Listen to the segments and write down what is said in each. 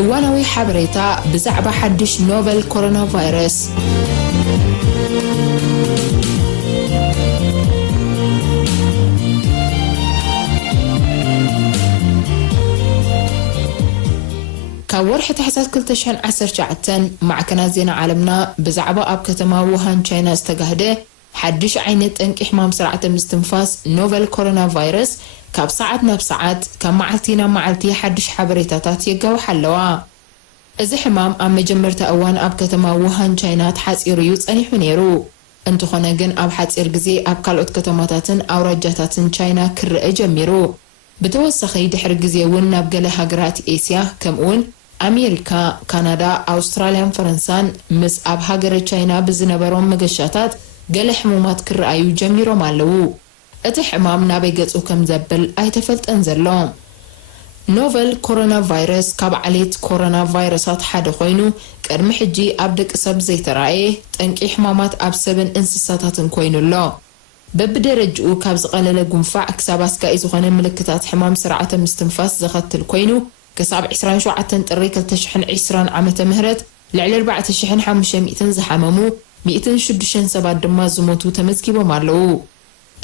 እዋናዊ ሓበሬታ ብዛዕባ ሓድሽ ኖቨል ኮሮና ቫይረስ ካብ ወርሒ ታሕሳስ 2019 ማዕከናት ዜና ዓለምና ብዛዕባ ኣብ ከተማ ውሃን ቻይና ዝተጋህደ ሓድሽ ዓይነት ጠንቂ ሕማም ስርዓተ ምስትንፋስ ኖቨል ኮሮና ቫይረስ ካብ ሰዓት ናብ ሰዓት ካብ መዓልቲ ናብ መዓልቲ ሓድሽ ሓበሬታታት የጋውሕ ኣለዋ። እዚ ሕማም ኣብ መጀመርታ እዋን ኣብ ከተማ ውሃን ቻይና ተሓፂሩ እዩ ጸኒሑ ነይሩ። እንተኾነ ግን ኣብ ሓፂር ግዜ ኣብ ካልኦት ከተማታትን ኣውራጃታትን ቻይና ክርአ ጀሚሩ። ብተወሳኺ ድሕሪ ግዜ እውን ናብ ገለ ሃገራት ኤስያ ከምኡውን ኣሜሪካ፣ ካናዳ፣ ኣውስትራልያን ፈረንሳን ምስ ኣብ ሃገረ ቻይና ብዝነበሮም መገሻታት ገለ ሕሙማት ክረኣዩ ጀሚሮም ኣለዉ። እቲ ሕማም ናበይ ገጹ ከም ዘብል ኣይተፈልጠን ዘሎ። ኖቨል ኮሮና ቫይረስ ካብ ዓሌት ኮሮና ቫይረሳት ሓደ ኮይኑ ቅድሚ ሕጂ ኣብ ደቂ ሰብ ዘይተረኣየ ጠንቂ ሕማማት ኣብ ሰብን እንስሳታትን ኮይኑሎ። በብደረጅኡ ካብ ዝቐለለ ጉንፋዕ ክሳብ ኣስጋኢ ዝኾነ ምልክታት ሕማም ስርዓተ ምስትንፋስ ዘኸትል ኮይኑ ክሳብ 27 ጥሪ 2020 ዓመተ ምህረት ልዕሊ 4500 ዝሓመሙ 106 ሰባት ድማ ዝሞቱ ተመዝጊቦም ኣለዉ።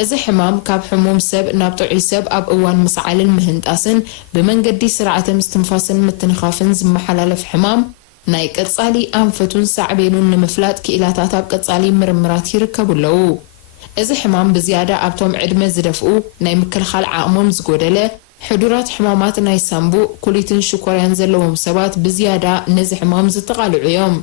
እዚ ሕማም ካብ ሕሙም ሰብ ናብ ጥዑይ ሰብ ኣብ እዋን ምስዓልን ምህንጣስን ብመንገዲ ስርዓተ ምስትንፋስን ምትንኻፍን ዝመሓላለፍ ሕማም ናይ ቀጻሊ ኣንፈቱን ሳዕቤኑን ንምፍላጥ ክኢላታት ኣብ ቀጻሊ ምርምራት ይርከቡለዉ። እዚ ሕማም ብዝያዳ ኣብቶም ዕድመ ዝደፍኡ ናይ ምክልኻል ዓቕሞም ዝጎደለ ሕዱራት ሕማማት ናይ ሳምቡእ ኩሊትን ሽኮርያን ዘለዎም ሰባት ብዝያዳ ነዚ ሕማም ዝተቃልዑ እዮም።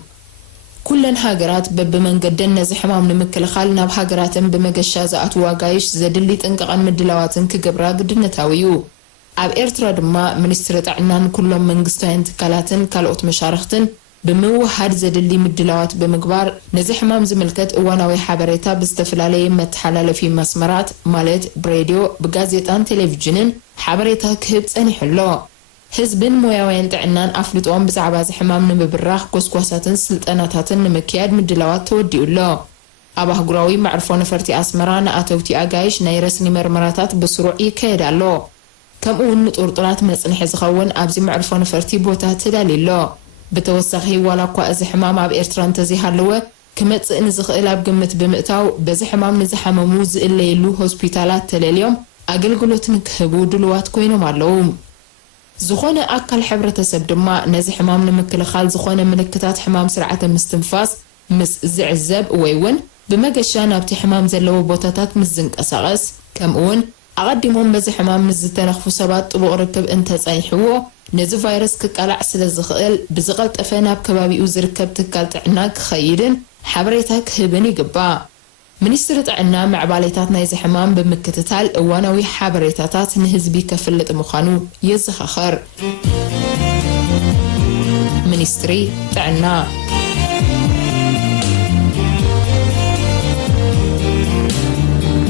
ኩለን ሃገራት በብመንገደን ነዚ ሕማም ንምክልኻል ናብ ሃገራትን ብመገሻ ዝኣትዋ ጋይሽ ዘድሊ ጥንቅቐን ምድላዋትን ክገብራ ግድነታዊ እዩ። ኣብ ኤርትራ ድማ ሚኒስትሪ ጥዕናን ኩሎም መንግስታውያን ትካላትን ካልኦት መሻርክትን ብምውሃድ ዘድሊ ምድላዋት ብምግባር ነዚ ሕማም ዝምልከት እዋናዊ ሓበሬታ ብዝተፈላለየ መተሓላለፊ መስመራት ማለት ብሬድዮ፣ ብጋዜጣን ቴሌቪዥንን ሓበሬታ ክህብ ጸኒሕሎ። ህዝብን ሞያውያን ጥዕናን ኣፍልጦም ብዛዕባ እዚ ሕማም ንምብራኽ ጎስጓሳትን ስልጠናታትን ንምክያድ ምድላዋት ተወዲኡሎ። ኣብ ኣህጉራዊ መዕርፎ ነፈርቲ ኣስመራ ንኣተውቲ ኣጋይሽ ናይ ረስኒ መርመራታት ብስሩዕ ይካየድ ኣሎ። ከምኡውን ንጡርጡራት መጽንሒ ዝኸውን ኣብዚ መዕርፎ ነፈርቲ ቦታ ተዳልዩሎ። ብተወሳኺ ዋላ እኳ እዚ ሕማም ኣብ ኤርትራ እንተዘይሃለወ ክመጽእ ንዝኽእል ኣብ ግምት ብምእታው በዚ ሕማም ንዝሓመሙ ዝእለየሉ ሆስፒታላት ተለልዮም ኣገልግሎት ንክህቡ ድልዋት ኮይኖም ኣለዉ። ዝኾነ ኣካል ሕብረተሰብ ድማ ነዚ ሕማም ንምክልኻል ዝኾነ ምልክታት ሕማም ስርዓተ ምስትንፋስ ምስ ዝዕዘብ ወይ እውን ብመገሻ ናብቲ ሕማም ዘለዎ ቦታታት ምስ ዝንቀሳቐስ ከምኡውን ኣቐዲሞም በዚ ሕማም ምስ ዝተነኽፉ ሰባት ጥቡቕ ርክብ እንተጸኒሕዎ ነዚ ቫይረስ ክቃላዕ ስለ ዝኽእል ብዝቐልጠፈ ናብ ከባቢኡ ዝርከብ ትካል ጥዕና ክኸይድን ሓበሬታ ክህብን ይግባእ። ሚኒስትሪ ጥዕና ምዕባሌታት ናይዚ ሕማም ብምክትታል እዋናዊ ሓበሬታታት ንህዝቢ ከፍልጥ ምዃኑ የዘኻኽር። ሚኒስትሪ ጥዕና